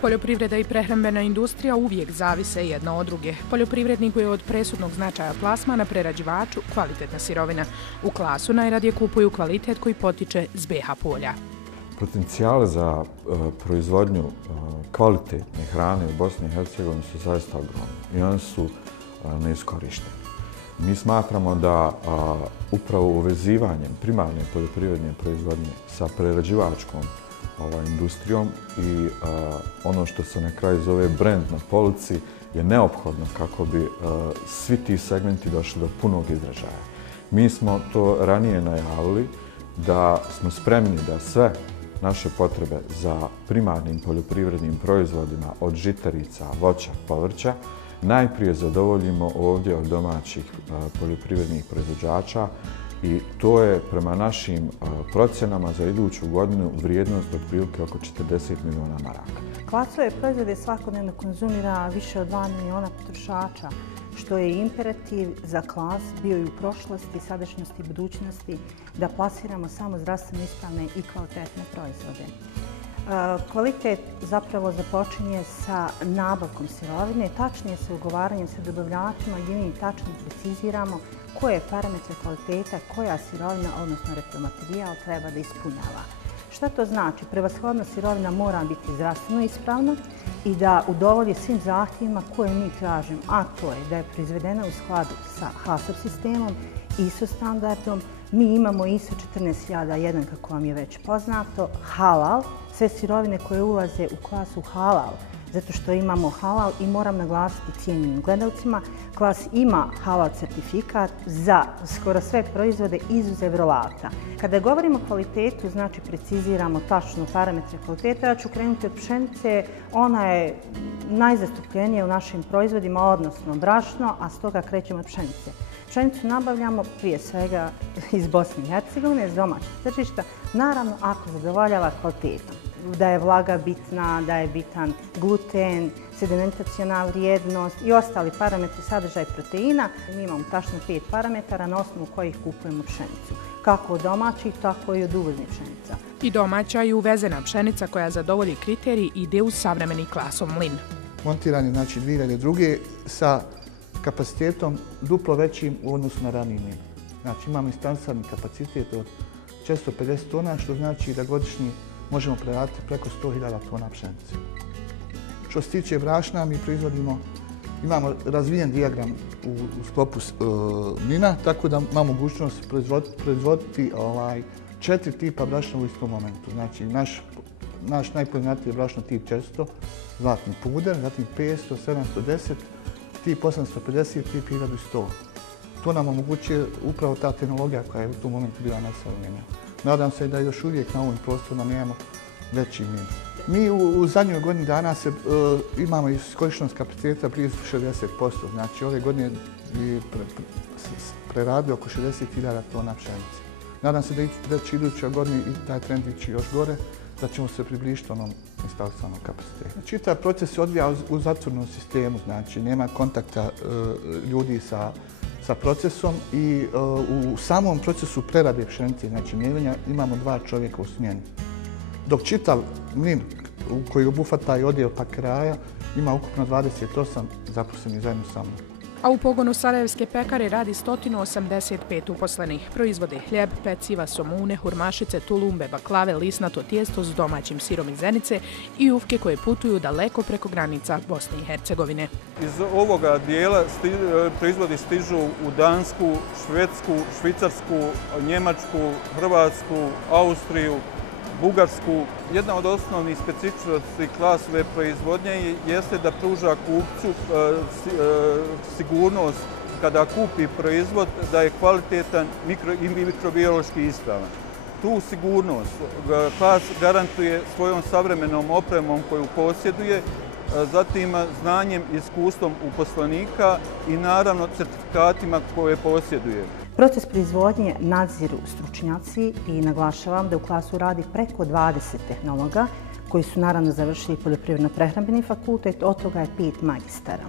Poljoprivreda i prehrambena industrija uvijek zavise jedna od druge. Poljoprivredniku je od presudnog značaja plasmana, prerađivaču kvalitetna sirovina. U Klasu najradije kupuju kvalitet koji potiče s BiH polja. Potencijale za proizvodnju kvalitetne hrane u Bosni i Hercegovini su zaista ogromni i oni su neiskorišteni. Mi smatramo da upravo uvezivanjem primarne poljoprivredne proizvodnje sa prerađivačkom industrijom i ono što se na kraju zove brand na polici je neophodno kako bi svi ti segmenti došli do punog izražaja. Mi smo to ranije najavili da smo spremni da sve naše potrebe za primarnim poljoprivrednim proizvodima od žitarica, voća, povrća najprije zadovoljimo ovdje od domaćih poljoprivrednih proizvođača i to je prema našim procjenama za iduću godinu vrijednost otprilike oko 40 miliona maraka. Klasove proizvode svakodnevno konzumira više od 2 miliona potrošača, što je imperativ za Klas bio i u prošlosti, sadašnjosti i budućnosti da plasiramo samo zdravstveno ispravne i kvalitetne proizvode. Kvalitet zapravo započinje sa nabavkom sirovine, tačnije sa ugovaranjem sa dobavljačima gdje mi tačno preciziramo koje parametre kvaliteta, koja sirovina, odnosno repromaterijal treba da ispunjava. Šta to znači? Prevashodno sirovina mora biti zdravstveno ispravna i da udovolji svim zahtjevima koje mi tražimo, a to je da je proizvedena u skladu sa HACCP sistemom, ISO standardom. Mi imamo ISO 14001, kako vam je već poznato, halal, sve sirovine koje ulaze u klasu halal, zato što imamo halal i moram naglasiti cijenjenim gledalcima, Klas ima halal certifikat za skoro sve proizvode izuzev rolata. Kada govorimo o kvalitetu, znači preciziramo tačno parametre kvaliteta. Ja ću krenuti od pšenice, ona je najzastupljenija u našim proizvodima, odnosno brašno, a stoga krećemo od pšenice. Pšenicu nabavljamo prije svega iz Bosne i Hercegovine, iz domaćeg tržišta, naravno ako zadovoljava kvalitetom. Da je vlaga bitna, da je bitan gluten, sedimentaciona vrijednost i ostali parametri sadržaj proteina. Mi imamo tačno 5 parametara na osnovu kojih kupujemo pšenicu. Kako od domaćih, tako i od uvoznih pšenica. I domaća i uvezena pšenica koja zadovolji kriterij ide u savremeni Klasov mlin. Montiran je znači 2002. sa kapacitetom duplo većim u odnosu na raniji mlin. Znači imamo instancirani kapacitet od 450 tona, što znači da godišnji možemo preraditi preko 100.000 tona pšenice. Što se tiče brašna, mi imamo razvijen dijagram u sklopu mlina, tako da imamo mogućnost proizvoditi 4 tipa brašna u istom momentu. Znači, naš najpoznatiji je brašno tip 400, zlatni puder, zatim 500, 710, tip 850, tip 1100. To nam omogućuje upravo ta tehnologija koja je u tom momentu bila najsavremenija. Nadam se da još uvijek na ovim prostorima imamo veći mlin. Mi u zadnjoj godini dana imamo iskorištenost kapaciteta blizu 60%. Znači ove godine je preradili oko 60.000 tona pšenice. Nadam se da će iduća godina i taj trend ići još gore, da ćemo se približiti onom instalisanom kapacitetu. Čitav proces se odvija u zatvorenom sistemu, znači nema kontakta ljudi sa procesom i u samom procesu prerade pšenice, znači mljevenja, imamo 2 čovjeka u smjeni. Dok čitav mlin koji obuhvata i odjel pa kraja ima ukupno 28 zaposlenih zajedno sa mnom. A u pogonu Sarajevske pekare radi 185 uposlenih. Proizvode hljeb, peciva, somune, hurmašice, tulumbe, baklave, lisnato tijesto s domaćim sirom iz Zenice i ufke koje putuju daleko preko granica Bosne i Hercegovine. Iz ovoga dijela proizvodi stižu u Dansku, Švedsku, Švicarsku, Njemačku, Hrvatsku, Austriju, Bugarsku. Jedna od osnovnih specifičnosti Klasove proizvodnje jeste da pruža kupcu sigurnost kada kupi proizvod da je kvalitetan i mikrobiološki ispravan. Tu sigurnost Klas garantuje svojom savremenom opremom koju posjeduje, zatim znanjem i iskustvom uposlenika i naravno certifikatima koje posjeduje. Proces proizvodnje nadziru stručnjaci i naglašavam da u Klasu radi preko 20 tehnologa koji su naravno završili poljoprivredno-prehrambeni fakultet, od toga je 5 magistara.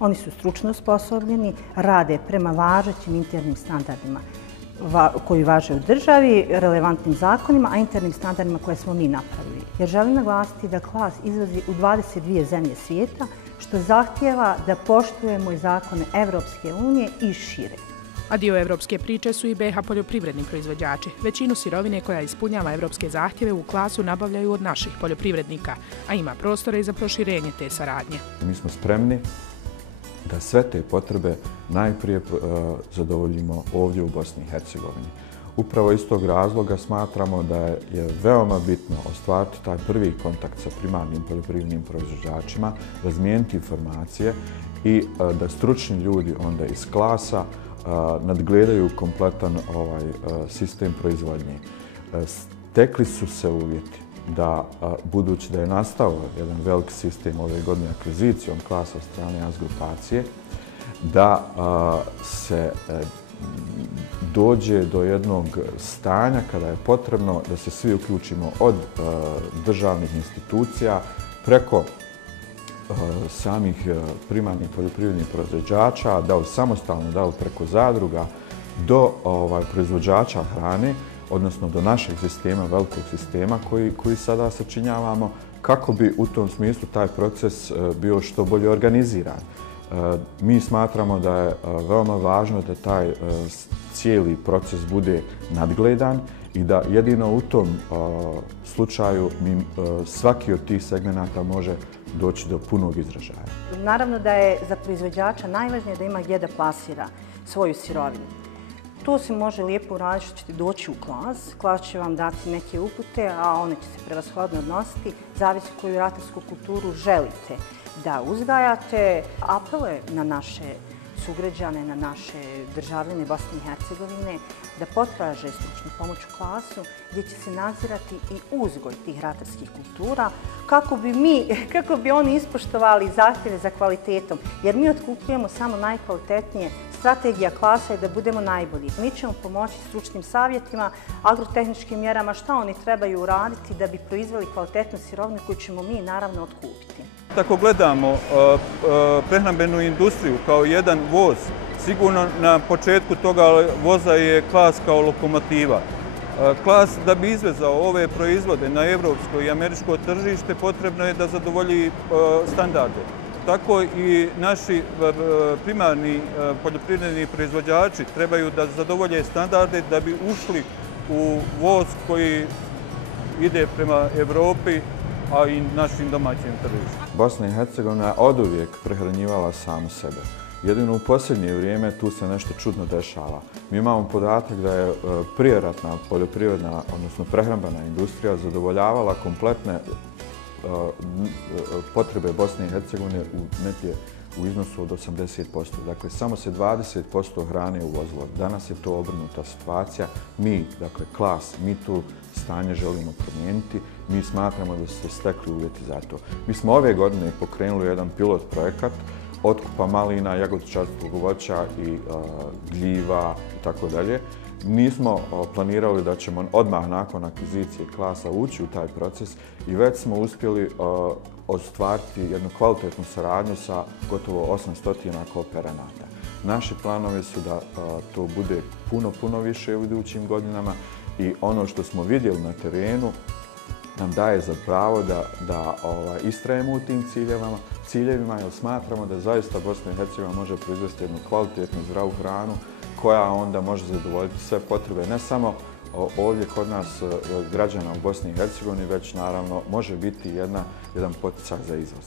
Oni su stručno osposobljeni, rade prema važećim internim standardima. koji važe u državi, relevantnim zakonima, a internim standardima koje smo mi napravili. Jer želim naglasiti da Klas izvozi u 22 zemlje svijeta, što zahtijeva da poštujemo i zakone Evropske unije i šire. A dio evropske priče su i BiH poljoprivredni proizvođači. Većinu sirovine koja ispunjava evropske zahtjeve u Klasu nabavljaju od naših poljoprivrednika, a ima prostora i za proširenje te saradnje. Mi smo spremni da sve te potrebe najprije zadovoljimo ovdje u Bosni i Hercegovini. Upravo iz tog razloga smatramo da je veoma bitno ostvariti taj prvi kontakt sa primarnim poljoprivrednim proizvođačima, razmijeniti informacije i da stručni ljudi onda iz Klasa nadgledaju kompletan sistem proizvodnje. Stekli su se uvjeti da, budući da je nastao jedan veliki sistem ove godine akvizicijom Klasa od strane AS grupacije, da se dođe do jednog stanja kada je potrebno da se svi uključimo od državnih institucija preko samih primarnih poljoprivrednih proizvođača, da samostalno, da preko zadruga, do proizvođača hrane, odnosno do našeg sistema, velikog sistema koji sada sačinjavamo, kako bi u tom smislu taj proces bio što bolje organiziran. Mi smatramo da je veoma važno da taj cijeli proces bude nadgledan i da jedino u tom slučaju svaki od tih segmenata može doći do punog izražaja. Naravno da je za proizvođača najvažnije da ima gdje da plasira svoju sirovinu. To se može lijepo uraditi što ćete doći u Klas. Klas će vam dati neke upute, a one će se prevashodno odnositi. Zavisi koju ratarsku kulturu želite da uzgajate. Apele na naše sugrađane, na naše državljane Bosne i Hercegovine da potraže stručnu pomoć u Klasu gdje će se nadzirati i uzgoj tih ratarskih kultura kako bi oni ispoštovali zahtjeve za kvalitetom. Jer mi otkupujemo samo najkvalitetnije. Strategija Klasa je da budemo najbolji. Mi ćemo pomoći stručnim savjetima, agrotehničkim mjerama, šta oni trebaju uraditi da bi proizveli kvalitetnu sirovinu koju ćemo mi naravno otkupiti. Ako gledamo prehrambenu industriju kao jedan voz, sigurno na početku toga voza je Klas kao lokomotiva. Klas da bi izvezao ove proizvode na evropsko i američko tržište potrebno je da zadovolji standarde. Tako i naši primarni poljoprivredni proizvođači trebaju da zadovolje standarde da bi ušli u voz koji ide prema Evropi, a i našim domaćim tržištima. Bosna i Hercegovina je oduvijek prehranjivala samu sebe. Jedino u posljednje vrijeme tu se nešto čudno dešava. Mi imamo podatak da je prijeratna poljoprivredna, odnosno prehrambena industrija zadovoljavala kompletne potrebe Bosne i Hercegovine u iznosu od 80%. Dakle, samo se 20% hrane uvozilo. Danas je to obrnuta situacija. Mi, dakle, Klas, mi tu stanje želimo promijeniti. Mi smatramo da su se stekli uvjeti za to. Mi smo ove godine pokrenuli jedan pilot projekat otkupa malina, jagodičastog voća i gljiva i tako dalje. Nismo planirali da ćemo odmah nakon akvizicije Klasa ući u taj proces i već smo uspjeli ostvariti jednu kvalitetnu saradnju sa gotovo 800 kooperanata. Naši planovi su da to bude puno više u idućim godinama i ono što smo vidjeli na terenu nam daje za pravo da istrajemo u tim ciljevima jer smatramo da zaista Bosna i Hercegovina može proizvesti jednu kvalitetnu, zdravu hranu koja onda može zadovoljiti sve potrebe, ne samo ovdje kod nas građana u Bosni i Hercegovini, već naravno može biti jedan poticaj za izvoz.